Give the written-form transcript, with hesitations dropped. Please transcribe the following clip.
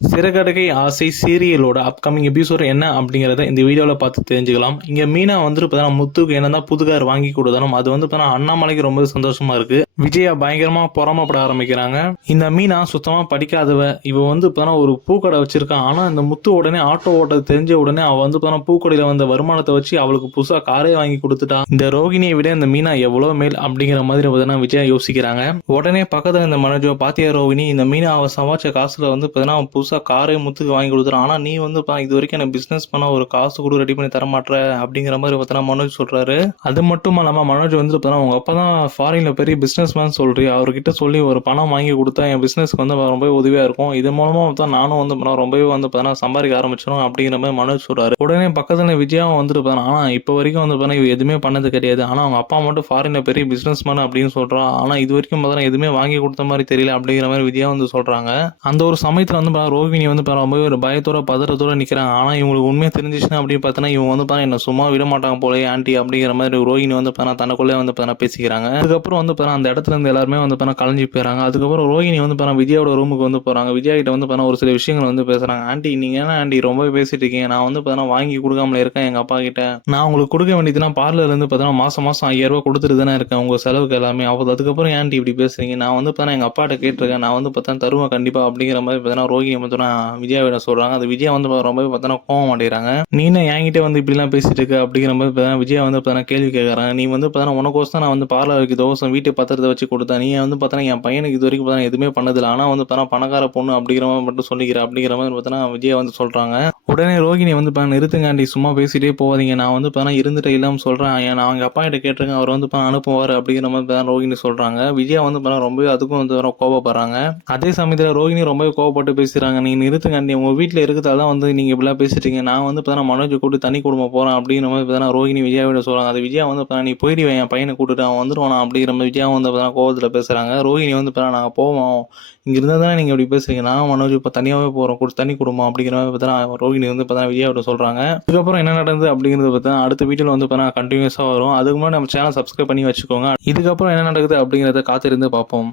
சிறகடிக்க ஆசை சீரியலோட upcoming episode என்ன அப்படிங்கிறத இந்த வீடியோவில் பார்த்து தெரிஞ்சுக்கலாம். இங்கே மீனா வந்துட்டு பார்த்தீங்கன்னா முத்துக்கு என்னதான் புது கார் வாங்கி கொடுத்தாலும் அது வந்து பார்த்தீங்கன்னா அண்ணாமலைக்கு ரொம்ப சந்தோஷமா இருக்கு. விஜயா பயங்கரமா பொறாமப்பட ஆரம்பிக்கிறாங்க. இந்த மீனா சுத்தமா படிக்காதவ, இவ வந்து பார்த்தீங்கன்னா ஒரு பூக்கடை வச்சிருக்கான். ஆனா இந்த முத்து உடனே ஆட்டோ ஓட்ட தெரிஞ்ச உடனே அவ வந்து பார்த்தீங்கன்னா பூக்கடையில வந்த வருமானத்தை வச்சு அவளுக்கு புதுசா காரே வாங்கி கொடுத்துட்டா. இந்த ரோகிணியை விட இந்த மீனா எவ்வளவு மேல் அப்படிங்கிற மாதிரி பார்த்தீங்கன்னா விஜயா யோசிக்கிறாங்க. உடனே பக்கத்துல இந்த மனோஜ் பாத்தியா ரோகிணி, இந்த மீனா அவ சம்பாதிச்ச காசுல வந்து பார்த்தீங்கன்னா புதுசா காரே முத்துக்கு வாங்கி கொடுத்துறான். ஆனா நீ வந்து இது வரைக்கும் எனக்கு பிசினஸ் பண்ண ஒரு காசு கூட ரெடி பண்ணி தர மாட்டேற அப்படிங்கிற மாதிரி பார்த்தா மனோஜ் சொல்றாரு. அது மட்டும் இல்லாம மனோஜ் வந்து உங்க அப்பா தான் ஃபாரின்ல பெரிய பிசினஸ் மேன் சொல்றீ, அவர்கிட்ட சொல்லி ஒரு பணம் வாங்கி கொடுத்தா என் பிசினஸ்க்கு வந்து ரொம்ப உதவியா இருக்கும். இது மூலமா தான் நானும் வந்து ரொம்பவே வந்து சம்பாதிக்க ஆரம்பிச்சிடும் அப்படிங்கிற மாதிரி மனோஜ் சொல்றாரு. உடனே பக்கத்துல விஜயாவும் வந்துட்டு ஆனா இப்போ வரைக்கும் வந்து இவ எதுவுமே பண்ணது கிடையாது. ஆனா அவங்க அப்பா மட்டும் ஃபாரின்ல பெரிய பிசினஸ் மேன் அப்படின்னு சொல்றான். ஆனா இது வரைக்கும் எதுவுமே வாங்கி கொடுத்த மாதிரி தெரியல அப்படிங்கிற மாதிரி விஜயா வந்து சொல்றாங்க. அந்த ஒரு சமயத்துல வந்து ரோகிணி வந்து ரொம்பவே ஒரு பயத்தோட பதறத்தோட நிக்கிறாங்க. ஆனா இவங்களுக்கு உண்மையா தெரிஞ்சிச்சுன்னா அப்படின்னு பார்த்தீங்கன்னா இவங்க வந்து என்ன சும்மா விட மாட்டாங்க போல ஆண்டி அப்படிங்கிற மாதிரி ரோகிணி வந்து தனக்குள்ளே வந்து பேசிக்கிறாங்க. அதுக்கப்புறம் வந்து அந்த இடத்துல இருந்து எல்லாருமே வந்து கலைஞ்சு போயிறாங்க. அதுக்கப்புறம் ரோகிணி வந்து விஜயோட ரூமுக்கு வந்து போறாங்க. விஜயா கிட்ட வந்து ஒரு சில விஷயங்கள் வந்து பேசுறாங்க. ஆண்டி நீங்க என்ன ஆண்டி ரொம்ப பேசிட்டு இருக்கீங்க, நான் வந்து வாங்கி கொடுக்காமல இருக்கேன் எங்க அப்பா கிட்ட. நான் உங்களுக்கு கொடுக்க வேண்டியதுனா பார்லர்ல இருந்து மாசம் மாசம் 5000 ரூபாய் கொடுத்துட்டு தானே இருக்கேன் உங்க செலவுக்கு எல்லாமே. அதுக்கப்புறம் ஆண்டி இப்படி பேசுறீங்க, நான் வந்து எங்க அப்பாட்ட கேட்டிருக்கேன், நான் வந்து தருவேன் கண்டிப்பா அப்படிங்கிற மாதிரி ரோகிணி வந்து விஜயாவிட சொல்றாங்க. அது விஜயா வந்து ரொம்பவே கோவம் அடைகிறாங்க. நீனே என்கிட்ட வந்து இப்படிலாம் பேசிட்டு இருக்க அப்படிங்கிற மாதிரி விஜயா வந்து கேள்வி கேட்கறாங்க. நீ வந்து உனக்கோசம் நான் வந்து பார்லருக்கு தோசம் வீட்டு பத்திரத்தை வச்சு கொடுத்தேன், நீ வந்து என் பையனுக்கு இது வரைக்கும் எதுவுமே பண்ணதில்லை, ஆனா வந்து பணக்கார பொண்ணு அப்படிங்கிற மாதிரி மட்டும் சொல்லிக்கிற அப்படிங்கிற மாதிரி விஜயா வந்து சொல்றாங்க. உடனே ரோகிணி வந்து நிறுத்துங்காண்டி, சும்மா பேசிட்டே போவாதீங்க, நான் வந்து இருந்துட்டு இல்லாம சொல்றேன், நான் அவங்க அப்பா கிட்ட கேட்டிருக்கேன், அவர் வந்து அனுப்புவார் அப்படிங்கிற மாதிரி ரோகிணி சொல்றாங்க. விஜயா வந்து ரொம்பவே அதுக்கும் வந்து கோபப்படுறாங்க. அதே சமயத்துல ரோகிணி ரொம்பவே கோவப்பட்டு பேசுறாங்க. நீ நிறுத்துங்காண்டி, உங்க வீட்டுல இருக்கிறதால வந்து நீங்க இப்படிலாம் பேசிட்டீங்க, நான் வந்து மனோஜ் கூட்டு தனி குடும்பம் போறேன் அப்படிங்கிற மாதிரி ரோகிணி விஜயாவிட சொல்றாங்க. அது விஜயா வந்து நீ போயிடுவேன் என் பையனை கூட்டுட்டு, அவன் வந்துருவானா அப்படிங்கிற மாதிரி விஜயா வந்து கோவத்துல பேசுறாங்க. ரோகிணி வந்து நாங்க போவோம், இங்க இருந்தா தானே நீங்க இப்படி பேசுறீங்க, நான் மனோஜ் இப்ப தனியாவே போறோம் தனி குடும்பம் அப்படிங்கிற மாதிரி ரோகிணி வந்து விஜயாவிட சொல்றாங்க. இதுக்கப்புறம் என்ன நடந்தது அப்படிங்கிறது பார்த்தா அடுத்த வீட்டில் வந்து கண்டினியூஸா வரும். அதுக்கு முன்னாடி நம்ம சேனல் சப்ஸ்கிரைப் பண்ணி வச்சுக்கோங்க. இதுக்கப்புறம் என்ன நடக்குது அப்படிங்கிறத காத்திருந்து பார்ப்போம்.